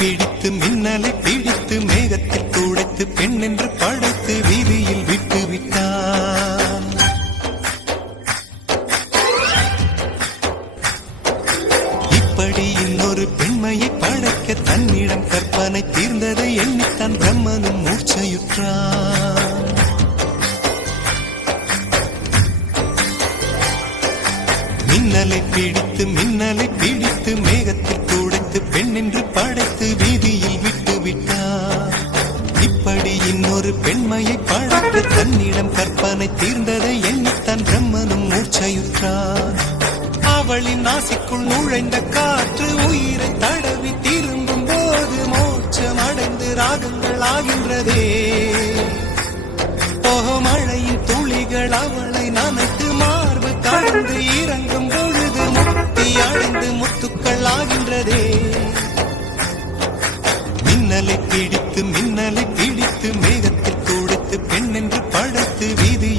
பிடித்து மின்னலை பிடித்து மேகத்தில் துடைத்து பெண் என்று படைத்து வீதியில் விட்டு விட்டான். இப்படி இன்னொரு பெண்மையை படைக்க தன்னிடம் கற்பனை தீர்ந்ததை எண்ணித்தான் பிரம்மனும் மூர்ச்சையுற்றான். மின்னலை பிடித்து மேகத்தில் துடைத்து பெண் என்று படைத்து வீதியில் விட்டு விட்டார். இப்படி இன்னொரு பெண்மையை படைக்க தன்னிடம் கற்பனை தீர்ந்ததை எண்ணித்தான் பிரம்மனும் மூர்ச்சையுற்றார். அவளின் நாசிக்குள் நுழைந்த காற்று உயிரை தடவி திரும்பும் போது மோட்சம் அடைந்து ராகங்கள் ஆகின்றதே. மழையின் துளிகள் அவளை நனைத்து மார்பு கடந்து இறங்கும் பொழுது முக்தி அடைந்து முத்துக்கள் ஆகின்றதே. மின்னலை பிடித்து மேகத்தில் துடைத்து பெண் என்று படைத்து வீதி